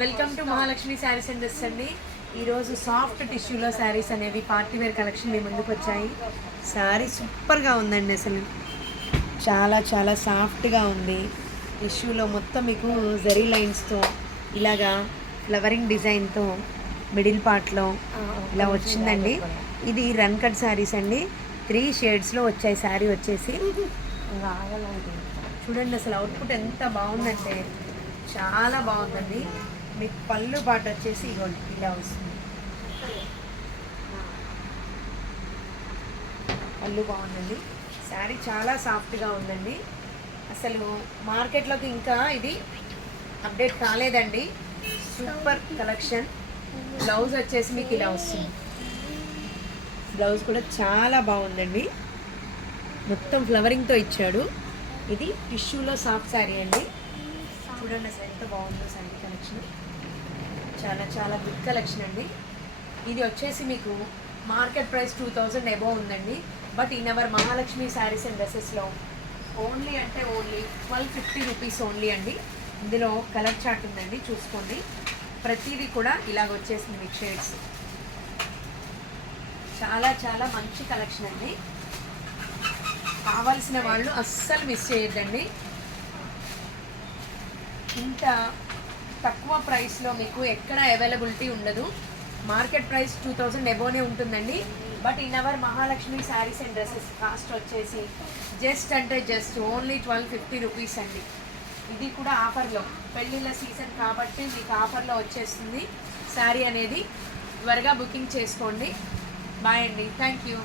Welcome to Mahalakshmi Sarees and dress అండి. ఈరోజు soft టిష్యూలో శారీస్ అనేవి పార్టీ వేర్ కలెక్షన్ మీ ముందుకు వచ్చాయి. శారీ సూపర్గా ఉందండి, అసలు చాలా చాలా సాఫ్ట్గా ఉంది. టిష్యూలో మొత్తం మీకు జరీ లైన్స్తో ఇలాగా ఫ్లవరింగ్ డిజైన్తో మిడిల్ పార్ట్లో ఇలా వచ్చిందండి. ఇది రన్ కట్ శారీస్ అండి. 3 షేడ్స్లో వచ్చాయి శారీ వచ్చేసి. చూడండి అసలు అవుట్పుట్ ఎంత బాగుందంటే చాలా బాగుందండి. మీకు పళ్ళు పాట వచ్చేసి ఇగోండి ఇలా వస్తుంది. పళ్ళు బాగుందండి. శారీ చాలా సాఫ్ట్గా ఉందండి. అసలు మార్కెట్లోకి ఇంకా ఇది అప్డేట్ కాలేదండి. Super collection. బ్లౌజ్ వచ్చేసి మీకు ఇలా వస్తుంది. బ్లౌజ్ కూడా చాలా బాగుందండి, మొత్తం ఫ్లవరింగ్తో ఇచ్చాడు. ఇది టిష్యూలో సాఫ్ట్ శారీ అండి. చూడండి అసలు ఎంత బాగుందో శారీ కలెక్షన్. చాలా చాలా బిగ్ కలెక్షన్ అండి. ఇది వచ్చేసి మీకు మార్కెట్ ప్రైస్ 2000 అబోవ్ ఉందండి. But in our Mahalakshmi Sarees and డ్రెస్సెస్లో ఓన్లీ అంటే ఓన్లీ 1250 రూపీస్ ఓన్లీ అండి. ఇందులో కలర్ చార్ట్ ఉందండి, చూసుకోండి. ప్రతిదీ కూడా ఇలాగ వచ్చేసింది మీకు షేడ్స్. చాలా చాలా మంచి కలెక్షన్ అండి. కావాల్సిన వాళ్ళు అస్సలు మిస్ చేయొద్దండి. ఇంత తక్కువ ప్రైస్లో మీకు ఎక్కడ అవైలబిలిటీ ఉండదు. మార్కెట్ ప్రైస్ 2000 అబోనే ఉంటుందండి. But in our Mahalakshmi Sarees and dresses cost వచ్చేసి జస్ట్ అంటే జస్ట్ ఓన్లీ 1250 రూపీస్ అండి. ఇది కూడా ఆఫర్లో, పెళ్ళిళ్ళ సీజన్ కాబట్టి మీకు ఆఫర్లో వచ్చేస్తుంది శారీ అనేది. త్వరగా బుకింగ్ చేసుకోండి. బాయ్ అండి, థ్యాంక్ యూ.